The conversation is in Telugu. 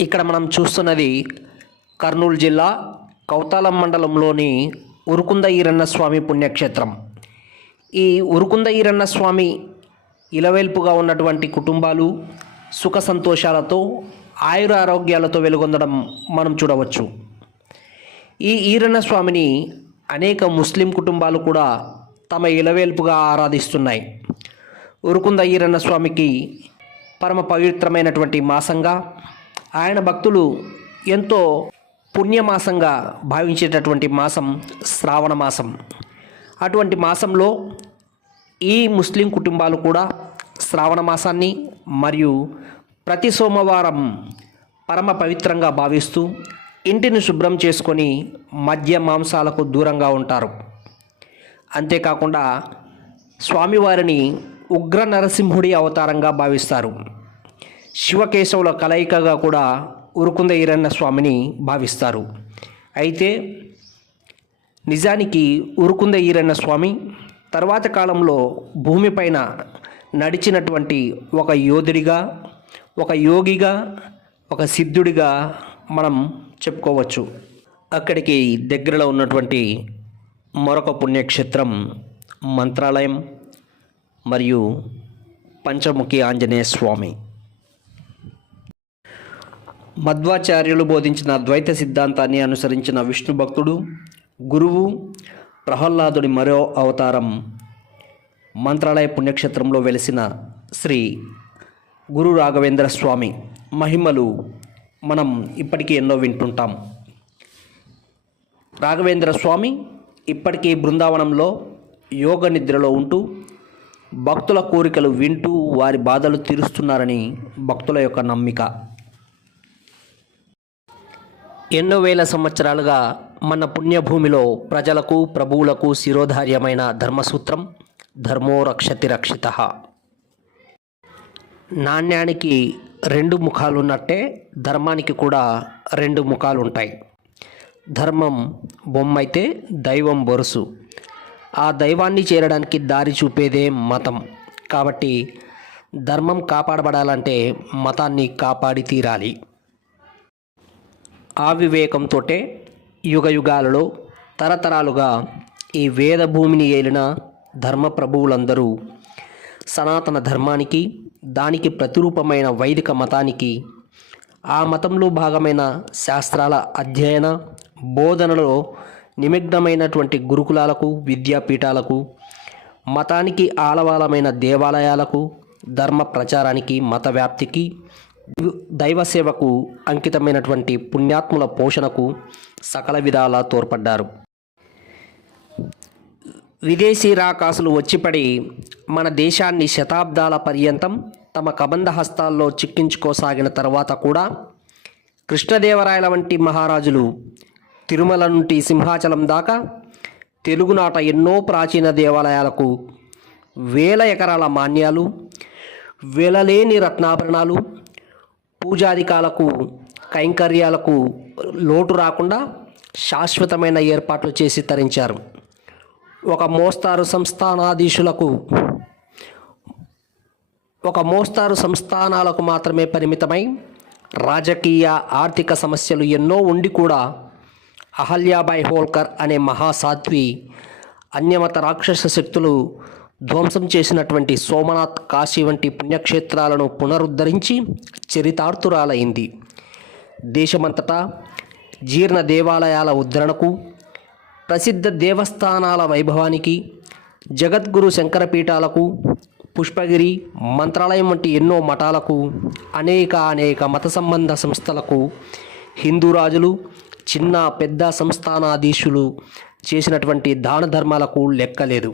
ఇక్కడ మనం చూస్తున్నది కర్నూలు జిల్లా కౌతాలం మండలంలోని ఉరుకుంద ఈరన్న స్వామి పుణ్యక్షేత్రం. ఈ ఉరుకుంద ఈరన్న స్వామి ఇలవేల్పుగా ఉన్నటువంటి కుటుంబాలు సుఖ సంతోషాలతో ఆయుర ఆరోగ్యాలతో వెలుగొందడం మనం చూడవచ్చు. ఈ ఈరన్న స్వామిని అనేక ముస్లిం కుటుంబాలు కూడా తమ ఇలవేల్పుగా ఆరాధిస్తున్నాయి. ఉరుకుంద ఈరన్న స్వామికి పరమ పవిత్రమైనటువంటి మాసంగా ఆయన భక్తులు ఎంతో పుణ్యమాసంగా భావించేటటువంటి మాసం శ్రావణ మాసం. అటువంటి మాసంలో ఈ ముస్లిం కుటుంబాలు కూడా శ్రావణ మాసాన్ని మరియు ప్రతి సోమవారం పరమ పవిత్రంగా భావిస్తూ ఇంటిని శుభ్రం చేసుకొని మద్య మాంసాలకు దూరంగా ఉంటారు. అంతేకాకుండా స్వామివారిని ఉగ్ర నరసింహుడి అవతారంగా భావిస్తారు. శివకేశవుల కలయికగా కూడా ఉరుకుంద ఈరన్న స్వామిని భావిస్తారు. అయితే నిజానికి ఉరుకుంద ఈరన్న స్వామి తర్వాత కాలంలో భూమిపైన నడిచినటువంటి ఒక యోధుడిగా ఒక యోగిగా ఒక సిద్ధుడిగా మనం చెప్పుకోవచ్చు. అక్కడికి దగ్గరలో ఉన్నటువంటి మరొక పుణ్యక్షేత్రం మంత్రాలయం మరియు పంచముఖి ఆంజనేయ స్వామి. మధ్వాచార్యులు బోధించిన ద్వైత సిద్ధాంతాన్ని అనుసరించిన విష్ణు భక్తుడు గురువు ప్రహ్లాదుడి మరో అవతారం మంత్రాలయ పుణ్యక్షేత్రంలో వెలిసిన శ్రీ గురు రాఘవేంద్ర స్వామి మహిమలు మనం ఇప్పటికీ ఎన్నో వింటుంటాం. రాఘవేంద్ర స్వామి ఇప్పటికీ బృందావనంలో యోగ నిద్రలో ఉంటూ భక్తుల కోరికలు వింటూ వారి బాధలు తీరుస్తున్నారని భక్తుల యొక్క నమ్మిక. ఎన్నో వేల సంవత్సరాలుగా మన పుణ్యభూమిలో ప్రజలకు ప్రభువులకు శిరోధార్యమైన ధర్మసూత్రం ధర్మో రక్షతి రక్షిత. నాణ్యానికి రెండు ముఖాలున్నట్టే ధర్మానికి కూడా రెండు ముఖాలు ఉంటాయి ధర్మం బొమ్మైతే దైవం బొరుసు. ఆ దైవాన్ని చేరడానికి దారి చూపేదే మతం. కాబట్టి ధర్మం కాపాడబడాలంటే మతాన్ని కాపాడి తీరాలి. ఆ వివేకంతోటే యుగ యుగాలలో తరతరాలుగా ఈ వేద భూమిని ఏలిన ధర్మ ప్రభువులందరూ సనాతన ధర్మానికి దానికి ప్రతిరూపమైన వైదిక మతానికి ఆ మతంలో భాగమైన శాస్త్రాల అధ్యయన బోధనలో నిమగ్నమైనటువంటి గురుకులాలకు విద్యాపీఠాలకు మతానికి ఆలవాలమైన దేవాలయాలకు ధర్మ ప్రచారానికి మత వ్యాప్తికి దైవ సేవకు అంకితమైనటువంటి పుణ్యాత్ముల పోషణకు సకల విధాలా తోడ్పడ్డారు. విదేశీ రాకాసులు వచ్చిపడి మన దేశాన్ని శతాబ్దాల పర్యంతం తమ కబంధ హస్తాల్లో చిక్కించుకోసాగిన తర్వాత కూడా కృష్ణదేవరాయల వంటి మహారాజులు తిరుమల నుండి సింహాచలం దాకా తెలుగునాట ఎన్నో ప్రాచీన దేవాలయాలకు వేల ఎకరాల మాన్యాలు వెలలేని రత్నాభరణాలు పూజాధికాలకు కైంకర్యాలకు లోటు రాకుండా శాశ్వతమైన ఏర్పాట్లు చేసి తరించారు. ఒక మోస్తారు సంస్థానాధీశులకు ఒక మోస్తారు సంస్థానాలకు మాత్రమే పరిమితమై రాజకీయ ఆర్థిక సమస్యలు ఎన్నో ఉండి కూడా అహల్యాబాయ్ హోల్కర్ అనే మహాసాధ్వి అన్యమత రాక్షస శక్తులు ధ్వంసం చేసినటువంటి సోమనాథ్ కాశీ వంటి పుణ్యక్షేత్రాలను పునరుద్ధరించి చరితార్థురాలైంది. దేశమంతటా జీర్ణ దేవాలయాల ఉద్ధరణకు ప్రసిద్ధ దేవస్థానాల వైభవానికి జగద్గురు శంకరపీఠాలకు పుష్పగిరి మంత్రాలయం వంటి ఎన్నో మఠాలకు అనేక అనేక మత సంబంధ సంస్థలకు హిందూ రాజులు చిన్న పెద్ద సంస్థానాధీశులు చేసినటువంటి దాన ధర్మాలకు లెక్కలేదు.